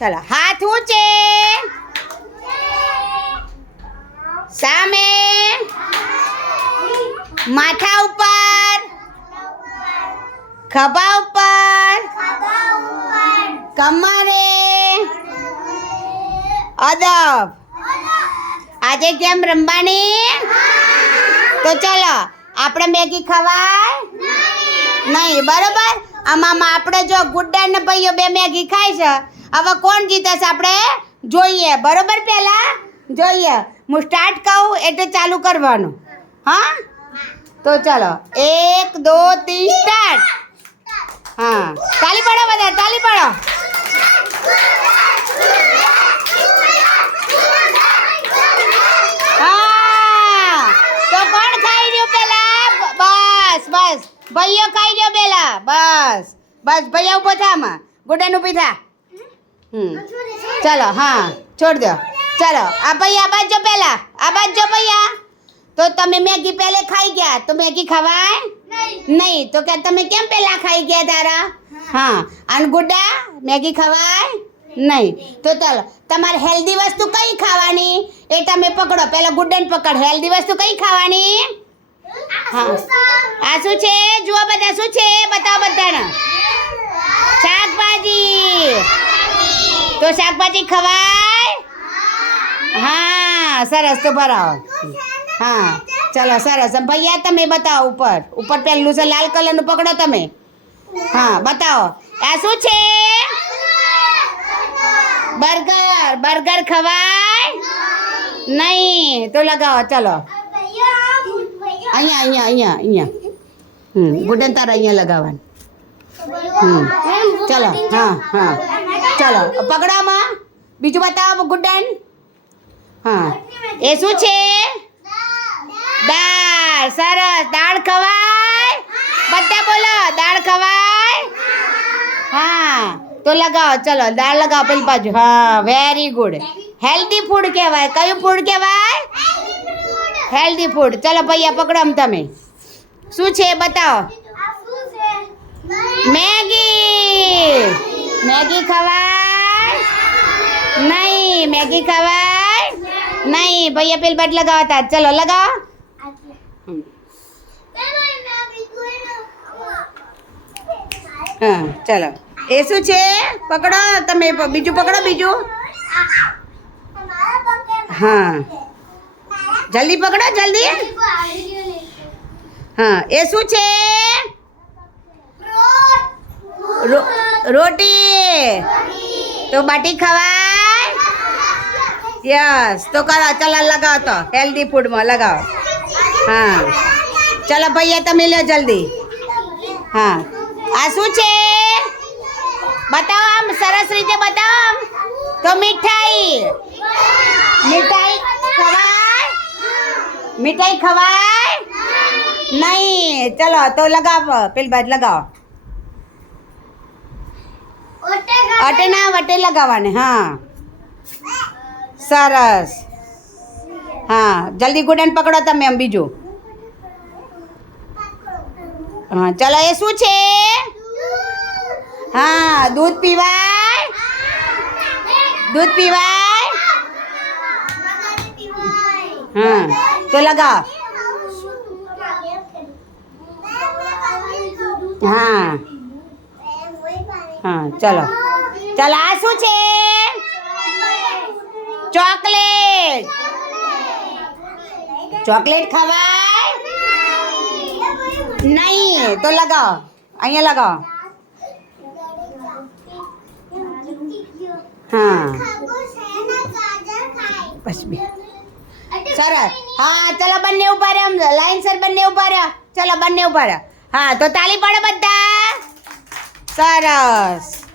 ચાલો હાથ ઊંચે સામે માથા ઉપર ખભા ઉપર કમરે અદબ. આજે કેમ રમવાની? તો ચલો આપણે મેગી ખવાય નહીં, બરોબર? આમાં આપણે જો ગુડ્ડા ને ભાઈઓ બે મેગી ખાય છે. હવે કોણ જીતે છે આપણે જોઈએ, બરોબર? પહેલા જોઈએ, હું સ્ટાર્ટ કહું એટલે ચાલુ કરવાનું. હા, તો ચલો 1 2 3 સ્ટાર્ટ. હા, તાલી પાડો બધા, તાલી પાડો. હા, તો કોણ ખાઈ રહ્યું પેલા? બસ બસ ભાઈઓ ખાઈ રહ્યો પેલા. બસ બસ ભૈયા ઉભો થા, આમાં ગુડન ઊભી થા. ચલો હા છોડ દો. ચલો આ ભાઈ આ બાજુ પેલા, આ બાજુ ભૈયા. તો તમે મેગી પહેલે ખાઈ ગયા તો મેગી ખવાય નહીં. તો કે તમે કેમ પહેલા ખાઈ ગયા તારા? હા, અને ગુડા મેગી ખવાય નહીં. તો ચાલો તમારે હેલ્ધી વસ્તુ કઈ ખાવાની એ તમે પકડો. પહેલા ગુડન પકડ. હેલ્ધી વસ્તુ કઈ ખાવાની? હા, આ શું છે? જુઓ બધા, શું છે બતાવો બધાને. શાકભાજી. તો શાકભાજી ખવાય? હા, સરસ. તો ભરાવો. હા ચલો સરસ. ભૈયા તમે બતાવો ઉપર. ઉપર પેલું છે લાલ કલરનું, પકડો તમે. હા બતાવો. આ શું છે? બર્ગર. બર્ગર ખવાય નહીં. તો લગાવો. ચલો અહીંયા અહીંયા અહીંયા અહીંયા. ગુડન તારા અહીંયા લગાવવાનું. ચલો હા હા ચલો પકડામાં. બીજું બતાવો ગુડન. હા, એ શું છે? દાળ. સરસ. દાળ ખવાય? બધા બોલો, દાળ ખવાય? હા, તો લગાવો. ચલો દાળ લગાવો પેલી બાજુ. હા, વેરી ગુડ. હેલ્ધી ફૂડ કહેવાય. કયું ફૂડ કહેવાય? Healthy food. ચલો ભૈયા પકડો આમ તમે. શું છે બતાવો. મેગી. મેગી ખવાય નહીં. મેગી ખવાય નહીં. ભૈયા પેલી બાજુ લગાવતા. ચલો લગાવો. હા ચલો. એ શું છે? પકડો તમે. બીજું પકડો, બીજું. હા જલ્દી પકડો, જલ્દી. હા, એ શું છે? રોટી. તો બાટી ખવાય? યસ. તો કરો. ચલો લગાવો. તો હેલ્ધી ફૂડમાં લગાવો. હા ચલો ભૈયા તમે લો જલ્દી. હા, આ શું છે બતાવો આમ, સરસ રીતે બતાવો આમ. તો મીઠાઈ. મીઠાઈ ખવાય? મીઠાઈ ખવાય નહીં. ચલો તો લગાવો. પેલી બાજુ લગાવો. અટેના વટે લગાવવાને. હા સરસ. હા જલ્દી ગુડન પકડો તમે આમ. બીજું. હા ચલો. એ શું છે? હા, દૂધ પીવાય? દૂધ પીવાય? હા, તો લગાવ. હા હા ચલો. ચલો આ શું છે? ચોકલેટ. ચોકલેટ ખવાય નહીં. તો લગાવો. અહીંયા લગાવો. હા બસ બે. સરસ. હા ચલો બંને ઉભા રહો. લાઈનસર બંને ઉભા રહો. ચલો બંને ઉભા રહો. હા, તો તાલી પાડો બધા. સરસ.